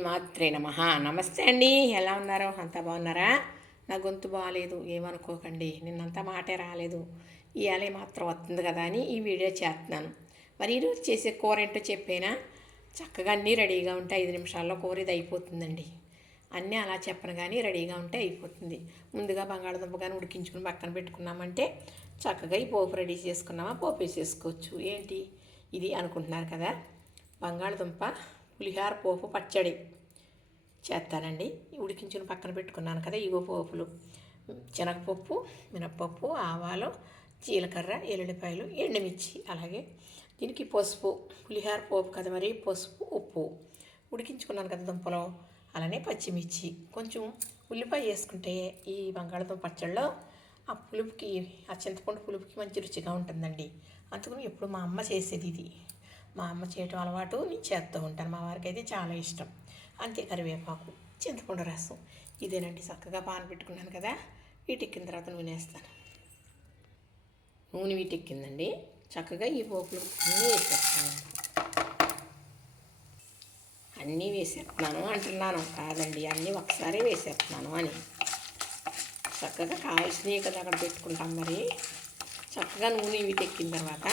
శ్రీమాత్రే నమః. నమస్తే అండి, ఎలా ఉన్నారో? అంతా బాగున్నారా? నా గొంతు బాగాలేదు ఏమనుకోకండి, నిన్నంతా మాటే రాలేదు. ఇవాళ మాత్రం వస్తుంది కదా అని ఈ వీడియో చేస్తున్నాను. మరి ఈరోజు చేసే కూర ఏంటో చెప్పేనా? చక్కగా అన్నీ రెడీగా ఉంటే 5 నిమిషాల్లో కూర ఇది అయిపోతుందండి. అన్నీ అలా చెప్పను కానీ రెడీగా ఉంటే అయిపోతుంది. ముందుగా బంగాళదుంప కానీ ఉడికించుకుని పక్కన పెట్టుకున్నామంటే చక్కగా ఈ పోపు రెడీ చేసుకున్నామా, పోపు వేసేసుకోవచ్చు. ఏంటి ఇది అనుకుంటున్నారు కదా? బంగాళదుంప పులిహార పోపు పచ్చడి చేస్తానండి. ఉడికించుకుని పక్కన పెట్టుకున్నాను కదా, ఇగో పోపులు: శనగపప్పు, మినప్పప్పు, ఆవాలు, జీలకర్ర, ఎల్లుల్లిపాయలు, ఎండుమిర్చి, అలాగే దీనికి పసుపు. పులిహార పోపు కదా, మరి పసుపు, ఉప్పు. ఉడికించుకున్నాను కదా దుంపలో, అలానే పచ్చిమిర్చి, కొంచెం ఉల్లిపాయ వేసుకుంటే ఈ బంగాళదుంప పచ్చడిలో ఆ పులుపుకి, ఆ చింతపండు పులుపుకి మంచి రుచిగా ఉంటుందండి. అందుకని ఎప్పుడు మా అమ్మ చేసేది ఇది. మా అమ్మ చేయటం అలవాటు, నేను చేస్తూ ఉంటాను. మా వారికి అయితే చాలా ఇష్టం. అంతే, కరివేపాకు, చింతపండు రసం. ఇదేనండి. చక్కగా పాన్ పెట్టుకున్నాను కదా, వీటెక్కిన తర్వాత నూనె వేస్తాను. నూనె వీటెక్కిందండి. చక్కగా ఈ పోపులు అన్నీ వేసేస్తాను. అన్నీ వేసేస్తున్నాను అంటున్నాను కాదండి, అన్నీ ఒకసారి వేసేస్తున్నాను అని. చక్కగా కావాల్సినవి కదా అక్కడ పెట్టుకుంటాం. మరి చక్కగా నూనె వీటెక్కిన తర్వాత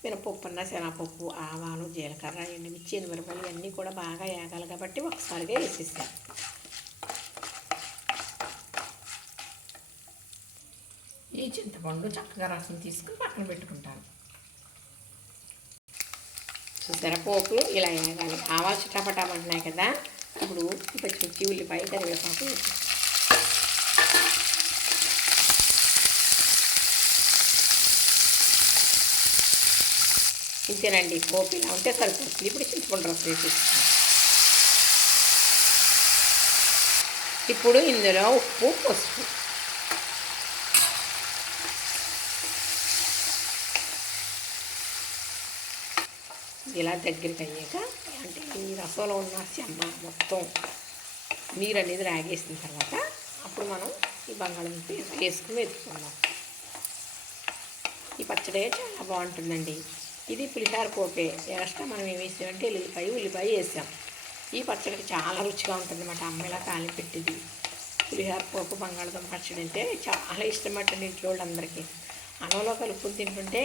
మినపప్పు అన్న, శనగపప్పు, ఆవాలు, జీలకర్ర, ఎండుమిర్చి, ఎనిమిరపల్లి అన్నీ కూడా బాగా వేగాలి కాబట్టి ఒకసారిగా వేసేసాను. ఈ చింతపండు చక్కగా రసం తీసుకుని పక్కన పెట్టుకుంటాను. చూసారా, పోపులు ఇలా వేగాలి. ఆవాలు చిటాపటామంటున్నాయి కదా, ఇప్పుడు పచ్చిమిర్చి, ఉల్లిపాయ, కరివేపాకు వేసేస్తాను. ఇంతేనండి, పోపు ఇలా ఉంటే సరిపోతుంది. ఇప్పుడు చింతపండు రసం వేసేస్తాను. ఇప్పుడు ఇందులో ఉప్పు, పసుపు, ఇలా దగ్గరికి అయ్యాక, అంటే ఈ రసంలో ఉన్న చెమ్మ మొత్తం నీరు అనేది రాగేసిన తర్వాత అప్పుడు మనం ఈ బంగాళదుంప వేసుకుని వెతుకున్నాం. ఈ పచ్చడి చాలా బాగుంటుందండి. ఇది పులిహార పోపే. ఎక్స్ట్రా మనం ఏం వేసామంటే ఉల్లిపాయ వేసాం. ఈ పచ్చడికి చాలా రుచిగా ఉంటుంది అన్నమాట. అమ్మ ఇలా తాలింపు పెట్టింది. పులిహార పోపు బంగాళదుంప పచ్చడి అంటే చాలా ఇష్టమటండి ఇంట్లో వాళ్ళందరికీ. అన్నంలో కలుపుకొని తింటుంటే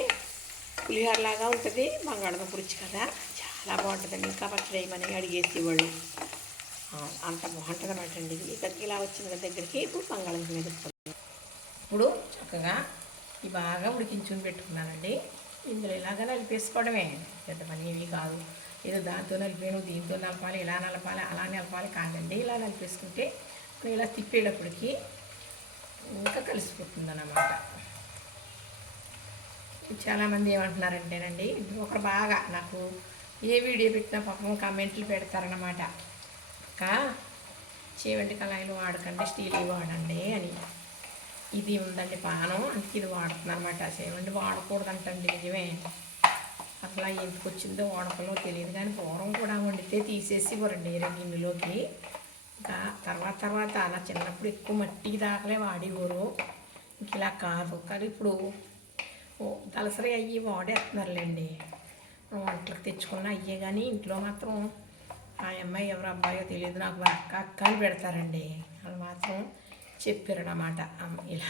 పులిహారలాగా ఉంటుంది. బంగాళదుంప రుచి కదా, చాలా బాగుంటుందండి. ఇంకా పచ్చడి వేయమని అడిగేసేవాళ్ళు. అంత బాగుంటుంది అన్నమాట అండి. ఇక్కడికి ఇలా వచ్చిన దగ్గరికి ఇప్పుడు బంగాళదుంప మీద ఇప్పుడు చక్కగా ఈ బాగా ఉడికించుకుని పెట్టుకున్నానండి. ఇందులో ఇలాగ నలిపేసుకోవడమే, పెద్ద పని ఏమీ కాదు. ఏదో దాంతో నలిపాను, దీంతో నలపాలి, ఇలా నలపాలి, అలా నలపాలి కాదండి. ఇలా నలిపేసుకుంటే ఇలా తిప్పేటప్పటికి ఇంకా కలిసిపోతుంది అన్నమాట. చాలామంది ఏమంటున్నారంటేనండి, ఒకరు బాగా నాకు ఏ వీడియో పెట్టినా పాపం కామెంట్లు పెడతారన్నమాట. ఇంకా చేవంటి కళాయిలు వాడకండి, స్టీల్ వాడండి అని. ఇది ఉందండి పానం, అందుకే ఇది వాడుతున్నాను అన్నమాట. చేవండి వాడకూడదంటండి, నిజమే. అసలు ఎందుకు వచ్చిందో వాడకలో తెలియదు కానీ పూర్వం కూడా వండితే తీసేసి ఇవ్వరండి గిన్నెలోకి. ఇంకా తర్వాత నా చిన్నప్పుడు ఎక్కువ మట్టి దాకలే వాడేవారు. ఇంక ఇలా కాదు. కానీ ఇప్పుడు దళసరి అయ్యి వాడేస్తున్నారులేండి. వంటలకు తెచ్చుకున్న అయ్యే కానీ ఇంట్లో మాత్రం ఆ అమ్మాయి ఎవరు అబ్బాయో తెలియదు నాకు, అక్క అని పెడతారండి. వాళ్ళు మాత్రం చెప్పారన్నమాట. ఇలా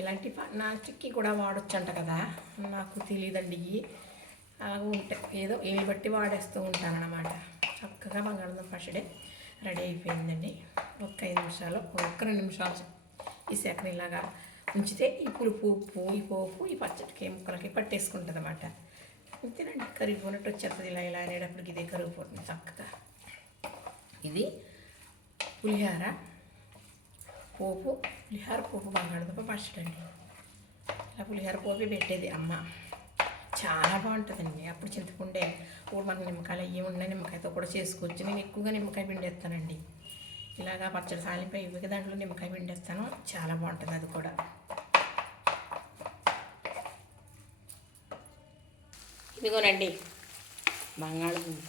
ఇలాంటి నాస్టిక్కి కూడా వాడచ్చు అంట కదా, నాకు తెలియదండి. అలాగ ఉంటే ఏదో ఏమి బట్టి వాడేస్తూ ఉంటానన్నమాట. చక్కగా బంగాళదుంప పచ్చడి రెడీ అయిపోయిందండి. 5 నిమిషాలు, 2 నిమిషాలు ఈ సెకన్ ఇలాగా ఉంచితే ఈ పులుపు, ఉప్పు, ఈ పోపు ఈ పచ్చడికి ముక్కలకి పట్టేసుకుంటుంది అన్నమాట. అంతేనండి, కరిగిపోయినట్టు వచ్చేస్తుంది. ఇలా అనేటప్పటికి ఇదే కరిగిపోతుంది చక్కగా. ఇది పులిహార పోపు బంగాళదుంప పచ్చడి అండి. ఇలా పులిహార పోపే పెట్టేది అమ్మ. చాలా బాగుంటుందండి. అప్పుడు చింతకుండే ఇప్పుడు మనకు నిమ్మకాయలు అయ్యి ఉన్న నిమ్మకాయతో కూడా చేసుకోవచ్చు. నేను ఎక్కువగా నిమ్మకాయ పిండేస్తానండి. ఇలాగా పచ్చడి సాలింపై ఇవి దాంట్లో నిమ్మకాయ పిండేస్తాను, చాలా బాగుంటుంది అది కూడా. ఇదిగోనండి బంగాళదుంప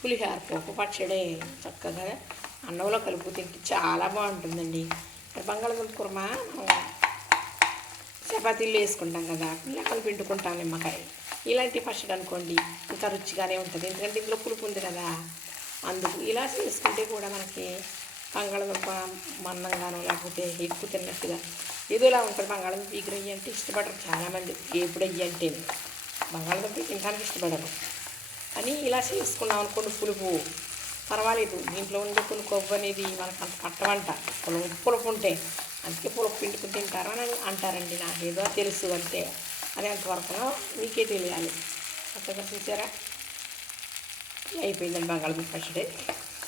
పులిహార పోపు పచ్చడి. చక్కగా అన్నంలో కలుపు తింటే చాలా బాగుంటుందండి. బంగాళదుంప కుర్మా చపాతీలు వేసుకుంటాం కదా, పిల్లకలు పిండుకుంటాం నిమ్మకాయ. ఇలాంటి పచ్చడి అనుకోండి ఇంకా రుచిగానే ఉంటుంది, ఎందుకంటే ఇందులో పులుపు ఉంది కదా. అందుకు ఇలా చేసుకుంటే కూడా మనకి బంగాళదుంప మందంగానో లేకపోతే ఎక్కువ తిన్నట్టుగా ఏదోలా ఉంటుంది. బంగాళదుంప ఈగురు అంటే ఇష్టపడరు చాలామంది, ఎప్పుడు అంటే బంగాళదుంప తినడానికి ఇష్టపడరు. అని ఇలా చేసుకున్నాం అనుకోండి పులుపు పర్వాలేదు. దీంట్లో ఉండే కొన్ని కొవ్వు అనేది మనకు అంత పట్టమంట, పులుపు ఉంటే అందుకే పులుపు పిండుకుని తింటారని అంటారండి. నాకేదో తెలుసు అంతే, అది ఎంతవరకు మీకే తెలియాలి. కొత్తగా చూసారా అయిపోయిందండి బంగాళదుంప పచ్చడి.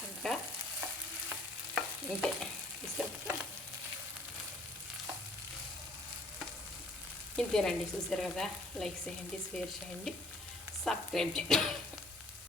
ఇంకా ఇంతే ఇంతేనండి. చూసారు కదా, లైక్ చేయండి, షేర్ చేయండి, సబ్స్క్రైబ్ చేయండి.